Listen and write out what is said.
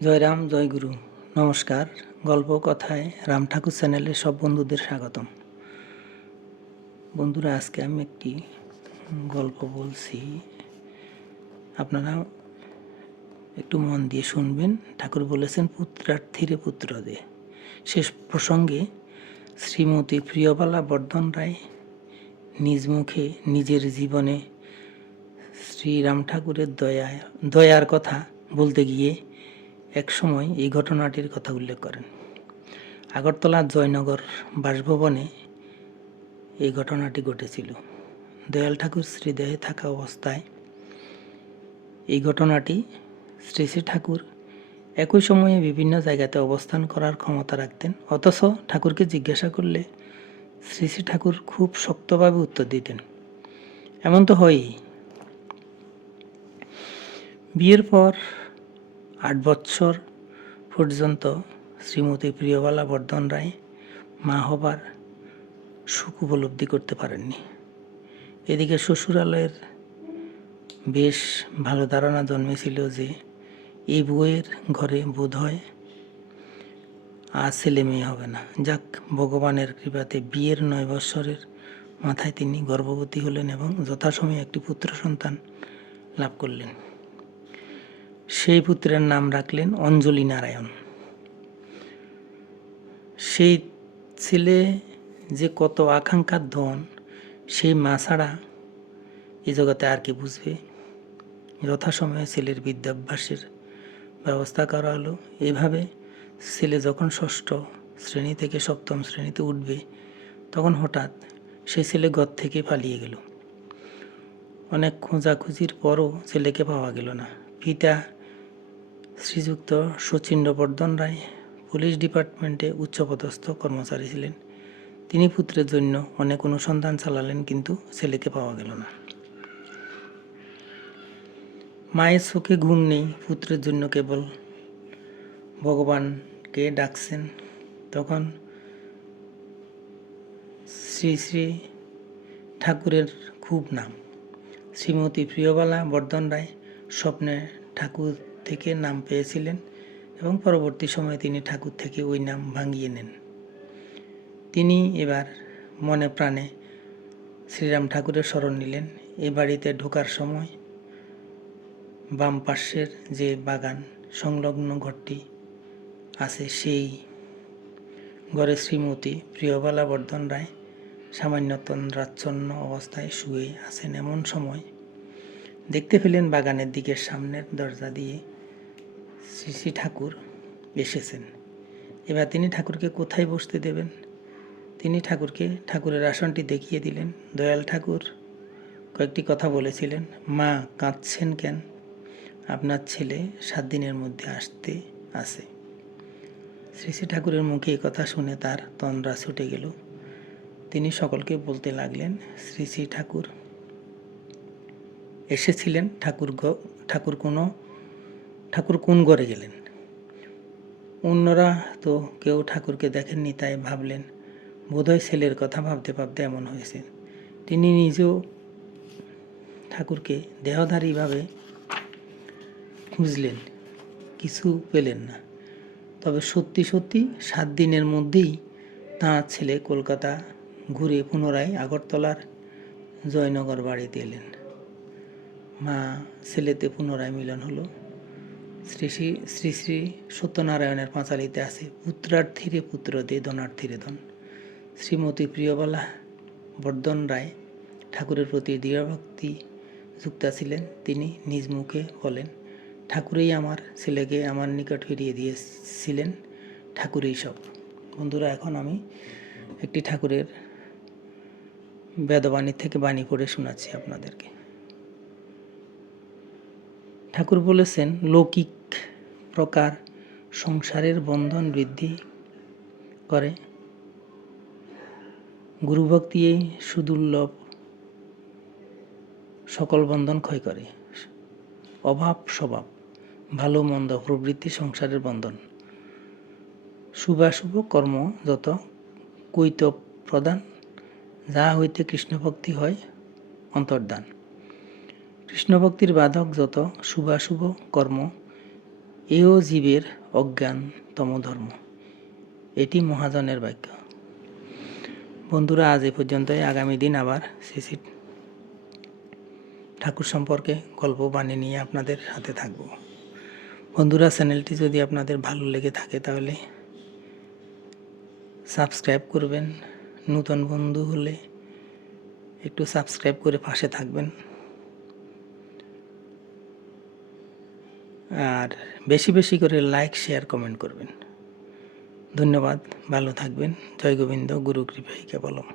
জয় রাম, জয় গুরু। নমস্কার। গল্প কথায় রাম ঠাকুর চ্যানেলে সব বন্ধুদের স্বাগতম। বন্ধুরা, আজকে আমি একটি গল্প বলছি, আপনারা একটু মন দিয়ে শুনবেন। ঠাকুর বলেছেন, পুত্রার্থীরে পুত্র দে। শেষ প্রসঙ্গে শ্রীমতী প্রিয়বালা বর্ধন রায় নিজ মুখে নিজের জীবনে শ্রীরাম ঠাকুরের দয়ার কথা বলতে গিয়ে এক সময় এই ঘটনাটির কথা উল্লেখ করেন। আগরতলার জয়নগর বাসভবনে এই ঘটনাটি ঘটেছিল। দয়াল ঠাকুর শ্রীদেহে থাকা অবস্থায় এই ঘটনাটি শ্রী শ্রী ঠাকুর একই সময়ে বিভিন্ন জায়গাতে অবস্থান করার ক্ষমতা রাখতেন, অথচ ঠাকুরকে জিজ্ঞাসা করলে শ্রী শ্রী ঠাকুর খুব শক্তভাবে উত্তর দিতেন। এমন তো হয়ই। বিয়ের পর 8 বছর পর্যন্ত শ্রীমতী প্রিয়বালা বর্ধন রায় মা হবার সুখ উপলব্ধি করতে পারেননি। এদিকে শ্বশুরালয়ের বেশ ভালো ধারণা জন্মেছিল যে এই বউয়ের ঘরে বোধ হয় আর ছেলে মেয়ে হবে না। যাক, ভগবানের কৃপাতে বিয়ের 9 বৎসরের মাথায় তিনি গর্ভবতী হলেন এবং যথাসময়ে একটি পুত্র সন্তান লাভ করলেন। সেই পুত্রের নাম রাখলেন অঞ্জলি নারায়ণ। সেই ছেলে যে কত আকাঙ্ক্ষার ধন, সেই মা ছাড়া এই জগতে আর কি বুঝবে। যথাসময়ে ছেলের বিদ্যাভ্যাসের ব্যবস্থা করা হলো। এভাবে ছেলে যখন 6ষ্ঠ শ্রেণী থেকে 7ম শ্রেণীতে উঠবে, তখন হঠাৎ সেই ছেলে ঘর থেকে পালিয়ে গেল। অনেক খোঁজাখুঁজির পরও ছেলেকে পাওয়া গেল না। পিতা শ্রীযুক্ত শচীন্দ্রবর্ধন রায় পুলিশ ডিপার্টমেন্টে উচ্চপদস্থ কর্মচারী ছিলেন। তিনি পুত্রের জন্য অনেক অনুসন্ধান চালালেন, কিন্তু ছেলেকে পাওয়া গেল না। মায়ের চোখে ঘুম নেই, পুত্রের জন্য কেবল ভগবানকে ডাকছেন। তখন শ্রী শ্রী ঠাকুরের খুব নাম। শ্রীমতী প্রিয়বালা বর্ধন রায় স্বপ্নে ঠাকুর থেকে নাম পেয়েছিলেন এবং পরবর্তী সময়ে তিনি ঠাকুর থেকে ওই নাম ভাঙিয়ে নেন। তিনি এবার মনে প্রাণে শ্রীরাম ঠাকুরের শরণ নিলেন। এ বাড়িতে ঢোকার সময় বাম পার্শ্বের যে বাগান সংলগ্ন ঘরটি আছে, সেই ঘরে শ্রীমতী প্রিয়বালা বর্ধন রায় সামান্য তন্দ্রাচ্ছন্ন অবস্থায় শুয়ে আছেন। এমন সময় দেখতে পেলেন বাগানের দিকের সামনের দরজা দিয়ে শ্রী শ্রী ঠাকুর এসেছেন। এবার তিনি ঠাকুরকে কোথায় বসতে দেবেন? তিনি ঠাকুরকে ঠাকুরের আসনটি দেখিয়ে দিলেন। দয়াল ঠাকুর কয়েকটি কথা বলেছিলেন। মা, কাঁদছেন কেন? আপনার ছেলে 7 দিনের মধ্যে আসতে আছে। শ্রী শ্রী ঠাকুরের মুখে এই কথা শুনে তার তন্দ্রা ছুটে গেল। তিনি সকলকে বলতে লাগলেন, শ্রী শ্রী ঠাকুর এসেছিলেন। ঠাকুর কোন ঘরে গেলেন? অন্যরা তো কেউ ঠাকুরকে দেখেননি, তাই ভাবলেন বোধহয় ছেলের কথা ভাবতে ভাবতে এমন হয়েছে। তিনি নিজেও ঠাকুরকে দেহধারীভাবে খুঁজলেন, কিছু পেলেন না। তবে সত্যি 7 দিনের মধ্যেই তাঁর ছেলে কলকাতা ঘুরে পুনরায় আগরতলার জয়নগর বাড়িতে এলেন। মা ছেলেতে পুনরায় মিলন হলো। শ্রী শ্রী সত্যনারায়ণের পাঁচালিতে আছে, পুত্রার্থীরে পুত্র দে, ধনার্থীরে ধন। শ্রীমতী প্রিয়বালা বর্ধন রায় ঠাকুরের প্রতি দৃঢ়ভক্তি যুক্তা ছিলেন। তিনি নিজ মুখে বলেন, ঠাকুরেই আমার ছেলেকে আমার নিকট ফিরিয়ে দিয়েছিলেন, ঠাকুরেই সব। বন্ধুরা, এখন আমি একটি ঠাকুরের বেদবাণী থেকে বাণী পড়ে শোনাচ্ছি আপনাদেরকে। ঠাকুর বলেছেন, লৌকিক প্রকার সংসারের বন্ধন বৃদ্ধি করে, গুরুভক্তি এই সুদুর্লভ সকল বন্ধন ক্ষয় করে। অভাব স্বভাব, ভালো মন্দ প্রবৃত্তি সংসারের বন্ধন। শুভাশুভ কর্ম যত কৈতব প্রদান, যা হইতে কৃষ্ণভক্তি হয় অন্তর্দান। কৃষ্ণভক্তির বাধক যত শুভাশুভ কর্ম, এও জীবের অজ্ঞানতম ধর্ম, এটি মহাজনের বাক্য। বন্ধুরা, আজ এ পর্যন্তই। আগামী দিন আবার শ্রী ঠাকুর সম্পর্কে গল্প বানিয়ে নিয়ে আপনাদের সাথে থাকব। বন্ধুরা, চ্যানেলটি যদি আপনাদের ভালো লেগে থাকে তাহলে সাবস্ক্রাইব করবেন। নতুন বন্ধু হলে একটু সাবস্ক্রাইব করে পাশে থাকবেন। আর বেশি বেশি করে লাইক, শেয়ার, কমেন্ট করবেন। ধন্যবাদ, ভালো থাকবেন। জয় গোবিন্দ, গুরু কৃপাই কেবলম।